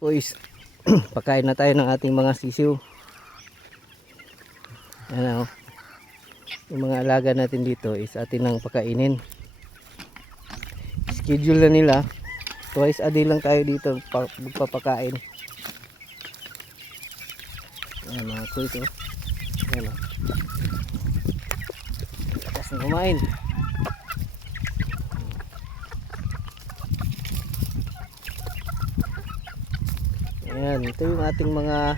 Boys, pakain na tayo ng ating mga sisiw. Ano, yung mga alaga natin dito is atin nang pakainin. Schedule na nila, twice a day lang tayo dito magpapakain. Ayan mga kuys, oh. Ayan, oh. Lakas na kumain. Ayan, ito yung ating mga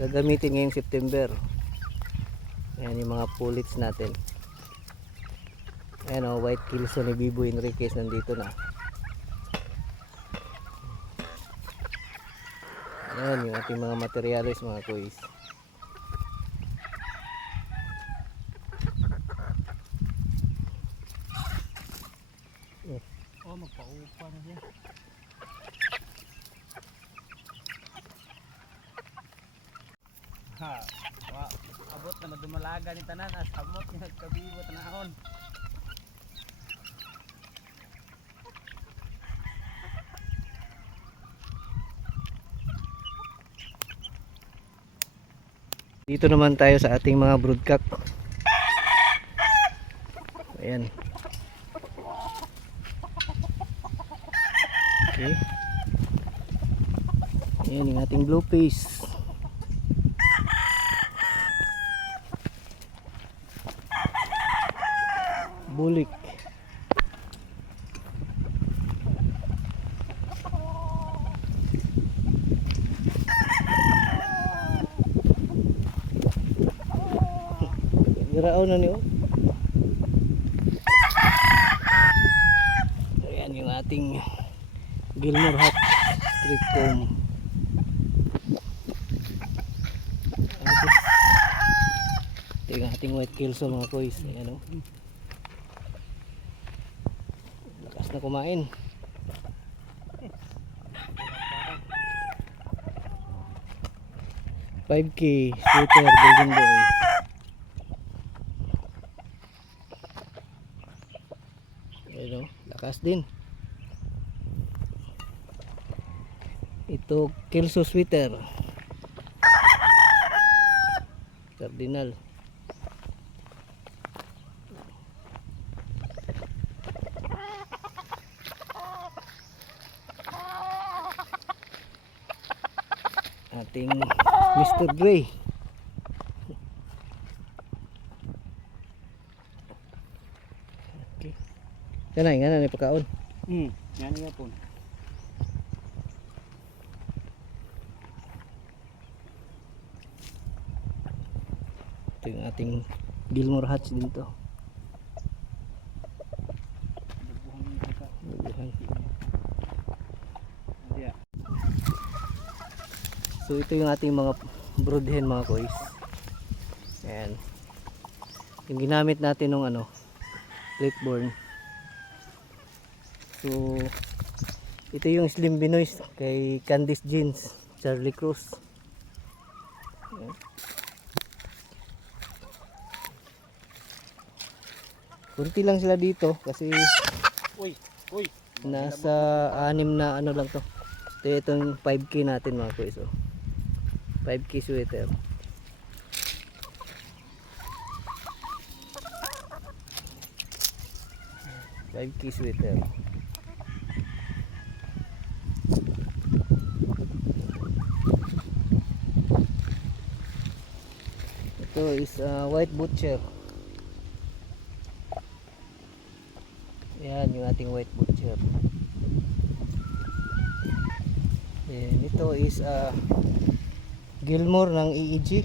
gagamitin ngayong September. Ayan yung mga pullets natin. Ayan o, White Kilso ni Bibo Enriquez nandito na. Ayan yung ating mga materials mga kuys. Oh, magpaupa na siya. Ha, abot na madumalaga ni tanan as amot ni nagkabibot naon. Dito naman tayo sa ating mga broodcock. Ayan. Okay. Ayan yung ating blue face. Bulik. Giraon na niyo. Ayan yung ating Gilmore Hat Strip Comb. Ito yung ating White Kilso mga kuys. Ayan o. Lakas na kumain. $5K Shooter Golden Boy. Ayan o, lakas din. Ito Kilso Sweater Cardinal. Ating Mr. Gray. Okay. Kanay nga na pagkaon. Yan nga po. Ito yung ating Gilmore Hats din to. So ito yung ating mga brood hen mga kois. Ayan. Yung ginamit natin nung ano, clipboard. So ito yung Slim Binoys kay Candice Jeans, Charlie Cruz. Ayan. Kunti lang sila dito kasi nasa 6 na ano lang to. Ito itong 5K natin mga kuys. 5K sweater. Ito is White Butcher. Yan yung ating White Butcher. And ito is Gilmore ng EEG.